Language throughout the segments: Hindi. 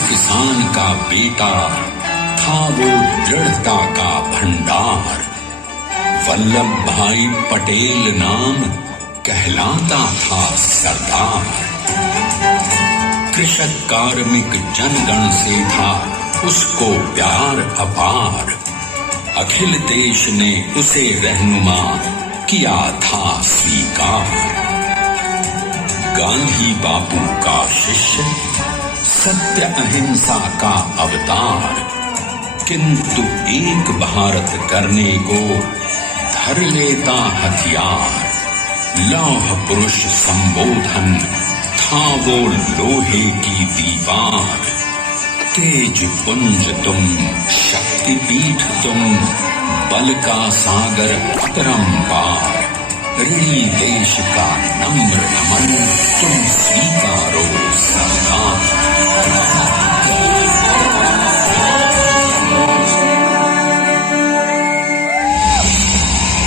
किसान का बेटा, था वो दृढ़ता का भंडार। वल्लभ भाई पटेल नाम कहलाता था सरदार। कृषक कार्मिक जनगण से था उसको प्यार अपार। अखिल देश ने उसे रहनुमा किया था स्वीकार। गांधी बापू का शिष्य, सत्य अहिंसा का अवतार। किंतु एक भारत करने को धर लेता हथियार। लौह पुरुष संबोधन था वो लोहे की दीवार। तेज पुंज तुम, शक्तिपीठ तुम, बल का सागर अपरंपार। ऋणी देश का नम्र नमन तुम स्वीकारो सरदार।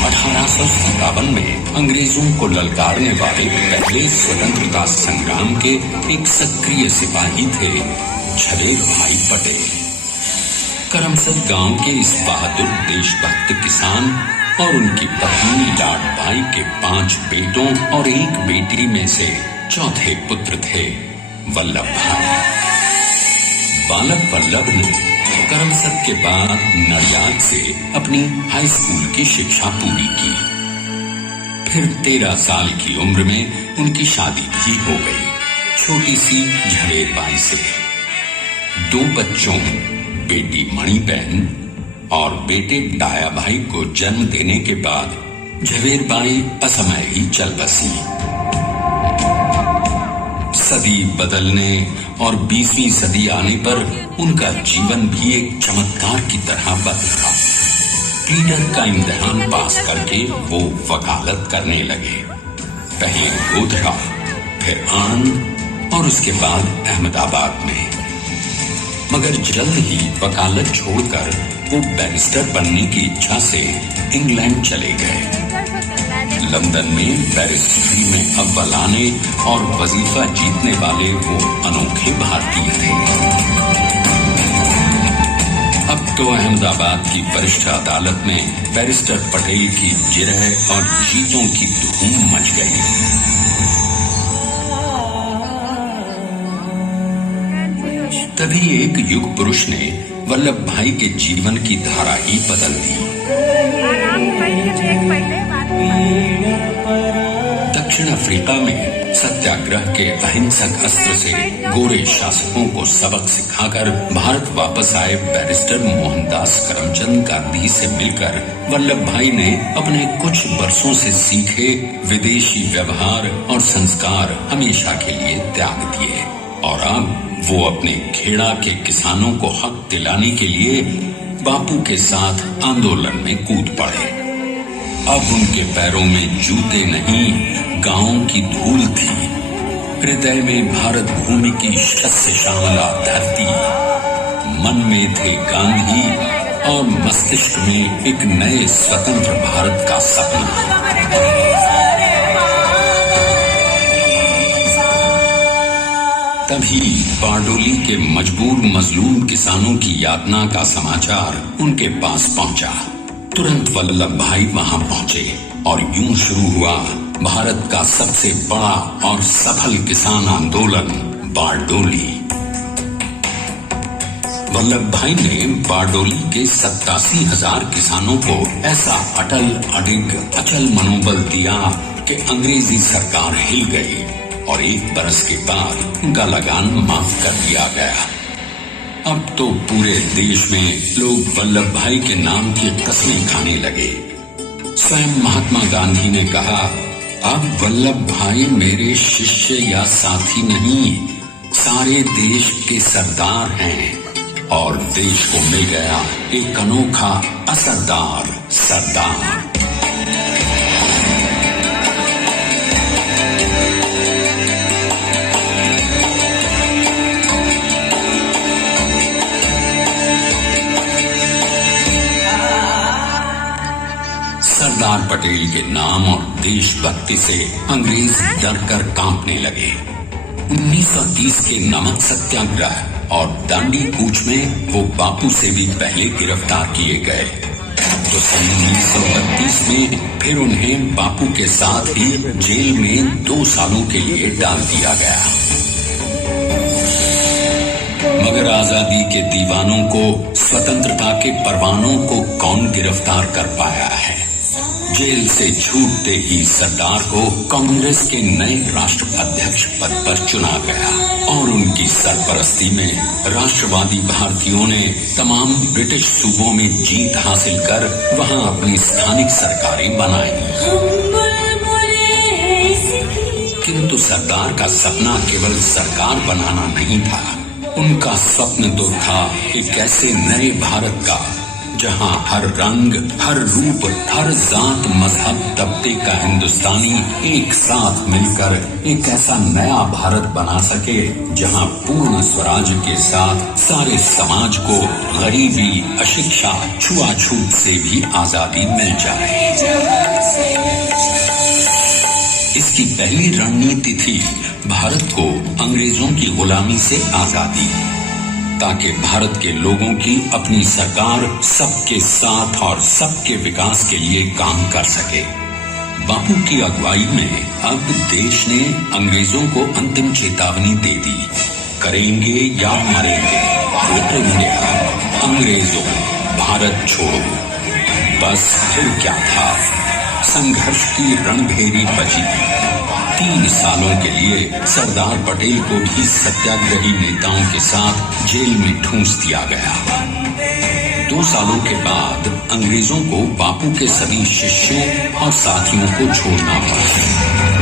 1857 में अंग्रेजों को ललकारने वाले पहले स्वतंत्रता संग्राम के एक सक्रिय सिपाही थे झवेर भाई पटेल। करमसद गांव के इस बहादुर देशभक्त किसान और उनकी पत्नी लाडबाई के 5 बेटों और 1 बेटी में से चौथे पुत्र थे वल्लभ भाई। बालक वल्लभ ने करमसद के बाद नडियाद से अपनी हाई स्कूल की शिक्षा पूरी की। फिर 13 साल की उम्र में उनकी शादी भी हो गई, छोटी सी झवेर बाई से। 2 बच्चों, बेटी मणिबहन और बेटे डाया भाई को जन्म देने के बाद झवेर बाई असमय ही चल बसी। सदी बदलने और 20वीं सदी आने पर उनका जीवन भी एक चमत्कार की तरह बदला। टीचर का इम्तिहान पास करके वो वकालत करने लगे। पहले गोधरा, फिर आनंद और उसके बाद अहमदाबाद में। मगर जल्द ही वकालत छोड़कर वो बैरिस्टर बनने की इच्छा से इंग्लैंड चले गए। लंदन में बैरिस्टरी में अव्वल आने और वजीफा जीतने वाले वो अनोखे भारतीय थे। अब तो अहमदाबाद की वरिष्ठ अदालत में बैरिस्टर पटेल की जिरह और जीतों की धूम मच गई। तभी एक युग पुरुष ने वल्लभ भाई के जीवन की धारा ही बदल दी। दक्षिण अफ्रीका में सत्याग्रह के अहिंसक अस्त्र से गोरे शासकों को सबक सिखाकर भारत वापस आए बैरिस्टर मोहनदास करमचंद गांधी से मिलकर वल्लभ भाई ने अपने कुछ वर्षों से सीखे विदेशी व्यवहार और संस्कार हमेशा के लिए त्याग दिए और अब वो अपने खेड़ा के किसानों को हक दिलाने के लिए बापू के साथ आंदोलन में कूद पड़े। अब उनके पैरों में जूते नहीं, गांवों की धूल थी। हृदय में भारत भूमि की शस्य श्यामला धरती। मन में थे गांधी और मस्तिष्क में एक नए स्वतंत्र भारत का सपना। तभी बारडोली के मजबूर मजलूम किसानों की यातना का समाचार उनके पास पहुंचा। तुरंत वल्लभ भाई वहां पहुंचे और यूं शुरू हुआ भारत का सबसे बड़ा और सफल किसान आंदोलन बारडोली। वल्लभ भाई ने बारडोली के 87,000 किसानों को ऐसा अटल अडिग अचल मनोबल दिया कि अंग्रेजी सरकार हिल गई और 1 बरस के बाद उनका लगान माफ कर दिया गया। अब तो पूरे देश में लोग वल्लभ भाई के नाम की कस्में खाने लगे। स्वयं महात्मा गांधी ने कहा, अब वल्लभ भाई मेरे शिष्य या साथी नहीं, सारे देश के सरदार हैं। और देश को मिल गया एक अनोखा असरदार सरदार। सरदार पटेल के नाम और देशभक्ति से अंग्रेज डर कर कांपने लगे। 1930 के नमक सत्याग्रह और दांडी कूच में वो बापू से भी पहले गिरफ्तार किए गए। तो सन 1932 में फिर उन्हें बापू के साथ ही जेल में 2 सालों के लिए डाल दिया गया। मगर आजादी के दीवानों को, स्वतंत्रता के परवानों को कौन गिरफ्तार कर पाया है? जेल से छूटते ही सरदार को कांग्रेस के नए राष्ट्राध्यक्ष पद पर चुना गया और उनकी सरपरस्ती में राष्ट्रवादी भारतीयों ने तमाम ब्रिटिश सूबों में जीत हासिल कर वहां अपनी स्थानिक सरकारें बनाई। किंतु सरदार का सपना केवल सरकार बनाना नहीं था। उनका स्वप्न तो था एक ऐसे नए भारत का जहां हर रंग, हर रूप, हर जात, मजहब, तबके का हिंदुस्तानी एक साथ मिलकर एक ऐसा नया भारत बना सके जहां पूर्ण स्वराज के साथ सारे समाज को गरीबी, अशिक्षा, छुआछूत से भी आजादी मिल जाए। इसकी पहली रणनीति थी भारत को अंग्रेजों की गुलामी से आजादी, ताकि भारत के लोगों की अपनी सरकार सबके साथ और सबके विकास के लिए काम कर सके। बापू की अगुवाई में अब देश ने अंग्रेजों को अंतिम चेतावनी दे दी, करेंगे या मरेंगे, क्विट इंडिया, अंग्रेजों, भारत छोड़ो। बस फिर क्या था, संघर्ष की रणभेरी बची। 3 सालों के लिए सरदार पटेल को भी सत्याग्रही नेताओं के साथ जेल में ठूंस दिया गया। 2 सालों के बाद अंग्रेजों को बापू के सभी शिष्यों और साथियों को छोड़ना पड़ा।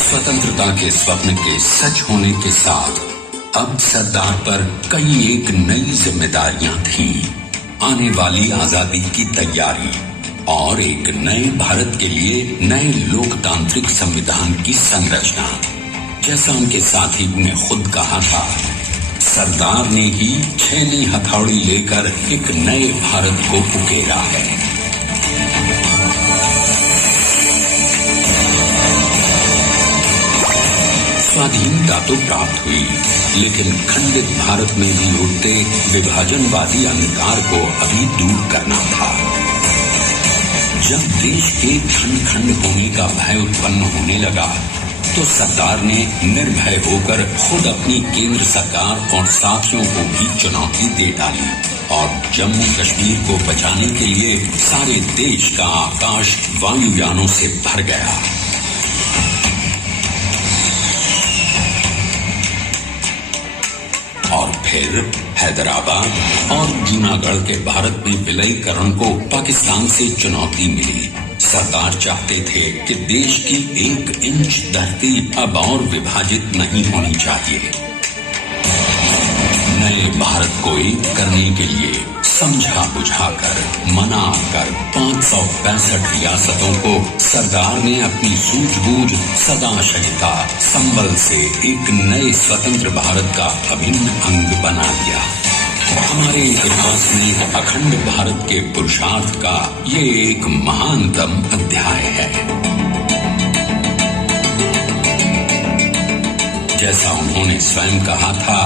स्वतंत्रता के स्वप्न के सच होने के साथ अब सरदार पर कई एक नई जिम्मेदारियां थीं। आने वाली आजादी की तैयारी और एक नए भारत के लिए नए लोकतांत्रिक संविधान की संरचना। जैसा उनके साथी ने खुद कहा था, सरदार ने ही 6वीं हथौड़ी लेकर एक नए भारत को उकेरा है। स्वाधीनता तो प्राप्त हुई, लेकिन खंडित भारत में भी उठते विभाजनवादी अंधकार को अभी दूर करना था। जब देश के खंड खंड होने का भय उत्पन्न होने लगा, तो सरदार ने निर्भय होकर खुद अपनी केंद्र सरकार और साथियों को भी चुनौती दे डाली और जम्मू कश्मीर को बचाने के लिए सारे देश का आकाश वायुयानों से भर गया। और फिर हैदराबाद और जूनागढ़ के भारत में विलयीकरण को पाकिस्तान से चुनौती मिली। सरदार चाहते थे कि देश की 1 इंच धरती अब और विभाजित नहीं होनी चाहिए। नए भारत को एक करने के लिए समझा बुझाकर, मना कर 565 रियासतों को सरदार ने अपनी सूझबूझ, सदाशयता, संबल से एक नए स्वतंत्र भारत का अभिन्न अंग बना दिया। हमारे इतिहास में अखंड भारत के पुरुषार्थ का ये एक महानतम अध्याय है। जैसा उन्होंने स्वयं कहा था,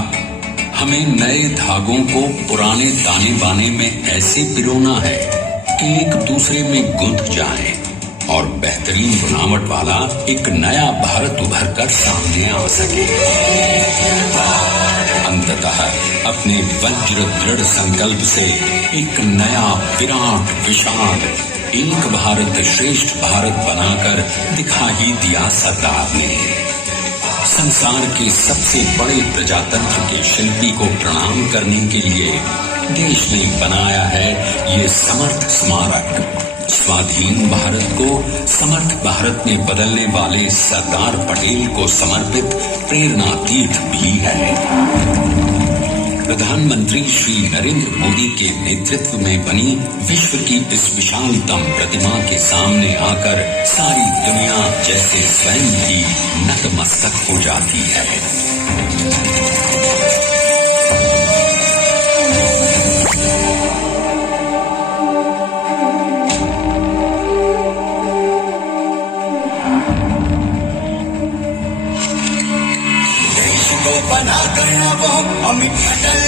हमें नए धागों को पुराने ताने बाने में ऐसे पिरोना है कि एक दूसरे में गुंथ जाए और बेहतरीन बनावट वाला एक नया भारत उभर कर सामने आ सके। अंततः अपने वज्र दृढ़ संकल्प से एक नया विराट विशाल एक भारत श्रेष्ठ भारत बनाकर दिखा ही दिया सरदार ने। संसार के सबसे बड़े प्रजातंत्र के शिल्पी को प्रणाम करने के लिए देश ने बनाया है ये समर्थ स्मारक। स्वाधीन भारत को समर्थ भारत में बदलने वाले सरदार पटेल को समर्पित प्रेरणा तीर्थ भी है। प्रधानमंत्री श्री नरेंद्र मोदी के नेतृत्व में बनी विश्व की इस विशालतम प्रतिमा के सामने आकर सारी दुनिया जैसे स्वयं ही नतमस्तक हो जाती है। बना करना वो अमित अटल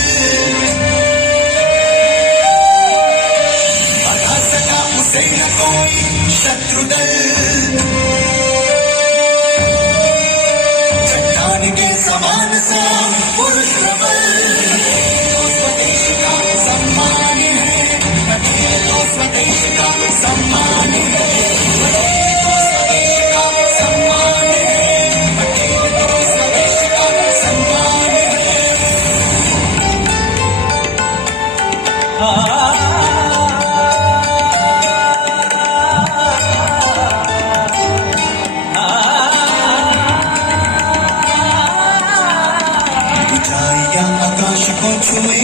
बता सका उसे न कोई शत्रु दल। चट्टान के समान सा पुरुष प्रबल तो स्वदेश का सम्मान है, पटेल तो स्वदेश का सम्मान है, पटेल तो स्वदेश का सम्मान है, पटेल तो स्वदेश का सम्मान है। ऊंचाइयां आकाश को छुए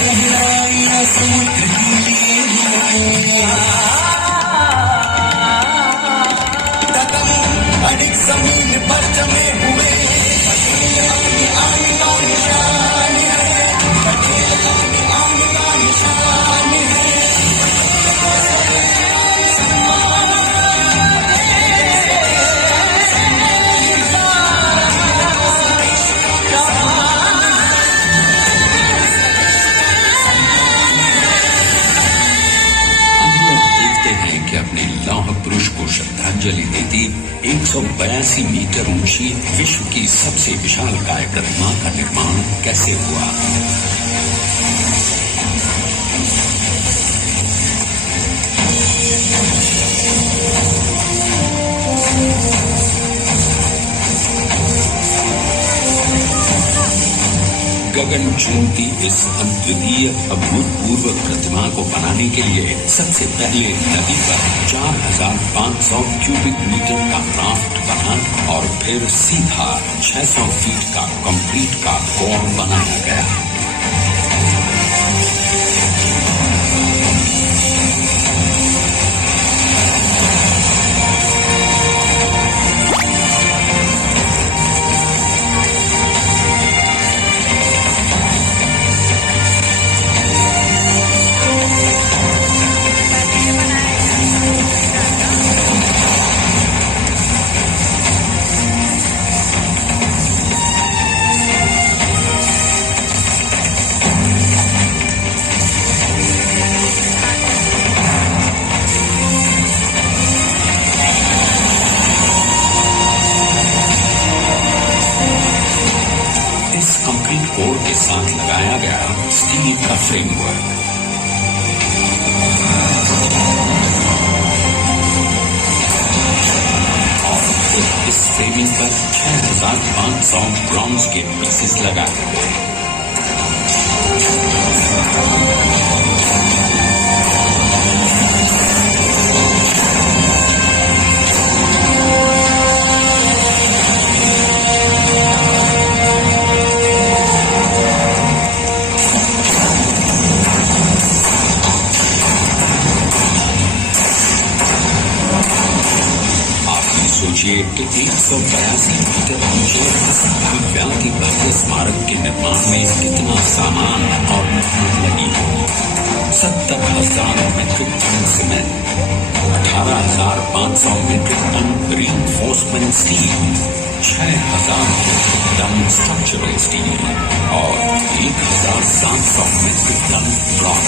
गहराइयां समुद्र की कदम अडिग जमीन पर जमे हुए पटेल अपनी आन का निशान है, पटेल अपनी आन का निशान है, पटेल को स्वदेश का सम्मान पुरुष को श्रद्धांजलि देती 182 मीटर ऊंची विश्व की सबसे विशालकाय प्रतिमा का निर्माण कैसे हुआ। गगन चुंबती इस अद्वितीय अभूतपूर्व प्रतिमा को बनाने के लिए सबसे पहले नदी पर 4,500 क्यूबिक मीटर का राफ्ट बना और फिर सीधा 600 फीट का कंक्रीट का कोर बनाया गया। कंक्रीट कोर के साथ लगाया गया स्टील का फ्रेमवर्क। इस फ्रेमिंग पर 6,500 ब्रॉन्ज के पीसेस लगाए गए। सोचिए कि 182 मीटर ऊंचे भव्य की भव्य स्मारक के निर्माण में कितना सामान और मेहनत लगी होगी। 70,000 metric ton cement, 18,500 metric ton reinforcement steel, 6,000 metric ton structural steel और 1,700 मीट्रिक टन ब्लॉक।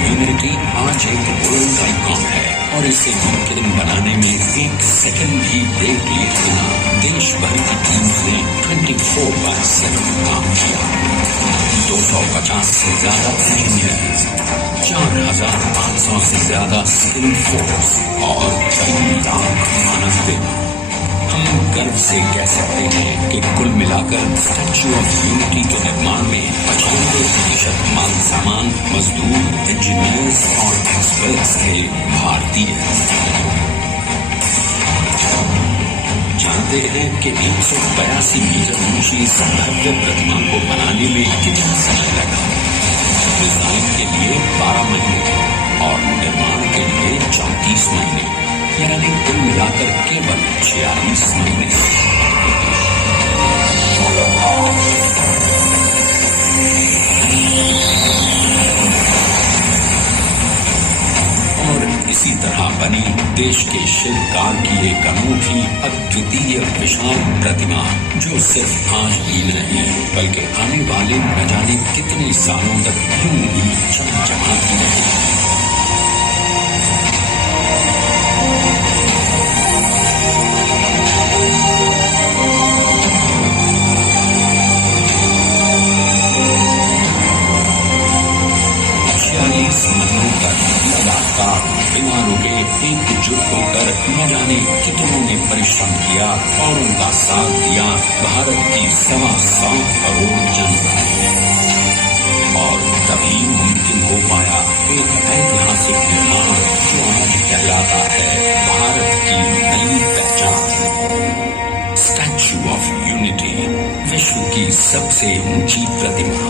यूनिटी आज एक वर्ल्ड आइकॉन है और इसे मुमकिन बनाने में एक सेकंड भी ब्रेक लिए बिना देश भर की टीम ने 24/7 काम किया। 250 से ज्यादा इंजीनियर्स, 4,500 से ज्यादा स्किल फोर्स और 3 लाख मानव दिन हम गर्व से कह सकते हैं कि कुल मिलाकर स्टैच्यू ऑफ यूनिटी के निर्माण में 95% माल सामान, मजदूर, इंजीनियर्स और एक्सपर्ट्स थे भारतीय। जानते हैं कि 182 मीटर ऊंची इस भव्य प्रतिमा को बनाने में कितना समय लगा? डिजाइन के लिए 12 महीने और निर्माण के लिए 34 महीने, यानी कुल मिलाकर केवल 46 महीने। और इसी तरह बनी देश के शिल्पकार की एक अनूठी अद्वितीय विशाल प्रतिमा, जो सिर्फ आज ही नहीं बल्कि आने वाले न जाने कितने सालों तक यूं ही चमचमाती रहेगी। लगातार बिना रुके एकजुट होकर न जाने कितनों ने परिश्रम किया और उनका साथ दिया भारत की 125 करोड़ जनता ने। और तभी मुमकिन हो पाया एक ऐतिहासिक निर्माण जो आज कहलाता है भारत की नई पहचान। स्टैच्यू ऑफ यूनिटी, विश्व की सबसे ऊंची प्रतिमा।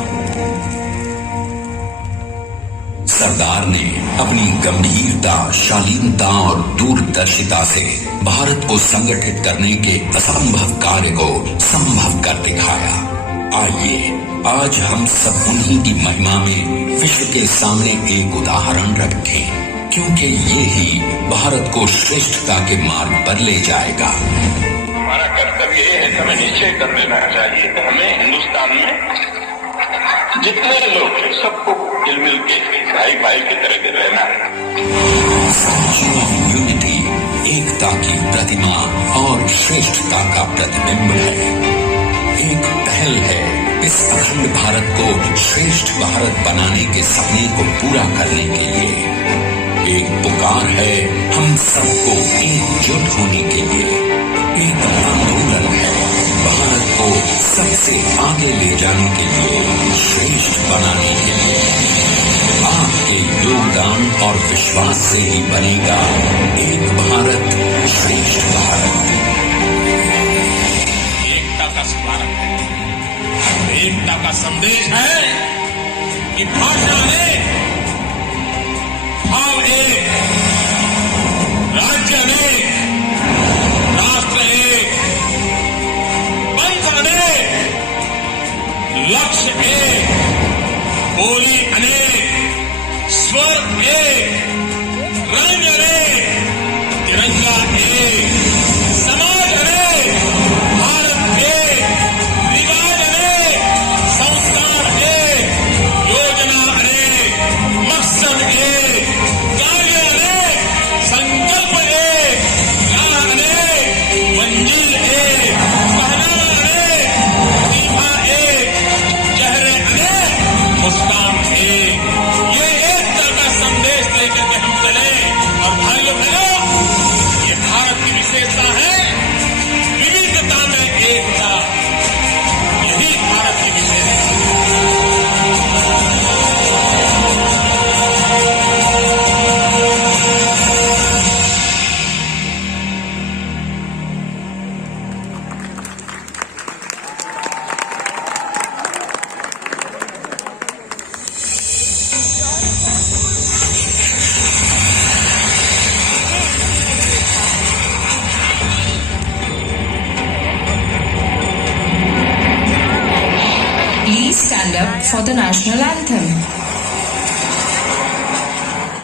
सरदार ने अपनी गंभीरता, शालीनता और दूरदर्शिता से भारत को संगठित करने के असंभव कार्य को संभव कर दिखाया। आइए आज हम सब उन्हीं की महिमा में विश्व के सामने एक उदाहरण रखें, क्योंकि ये ही भारत को श्रेष्ठता के मार्ग पर ले जाएगा। हमारा कर्तव्य ये है, हमें निश्चय कर लेना चाहिए कि हमें हिंदुस्तान में जितने लोग हैं सबको मिल के भाई भाई की तरह के रहना है। स्टैच्यू ऑफ यूनिटी एकता की प्रतिमा और श्रेष्ठता का प्रतिबिंब है। एक पहल है इस अखंड भारत को श्रेष्ठ भारत बनाने के सपने को पूरा करने के लिए। एक पुकार है हम सबको एकजुट होने के लिए। एक आंदोलन है भारत को सबसे आगे ले जाने के लिए, श्रेष्ठ बनाने के लिए। आपके योगदान और विश्वास से ही बनेगा एक भारत श्रेष्ठ भारत। एकता का स्मारक है, एकता का संदेश है कि भाषा एक, भाव एक, राज्य एक, राष्ट्र एक, पंथ अनेक, लक्ष्य एक, बोली अनेक, स्वर एक, रंग अनेक, तिरंगा एक, समाज अनेक, भारत एक, रिवाज अनेक, संस्कार एक, योजना अनेक, मकसद एक, कार्य अनेक, संकल्प एक, राह अनेक, मंजिल एक, पहनावा अनेक, प्रतिभा एक, चेहरे अनेक, मुस्कान एक। ये एकता का संदेश लेकर के हम चले। और भाइयों बहनों, ये भारत की विशेषता है, विविधता में एकता। यही भारत की विशेषता है। Please stand up for the national anthem.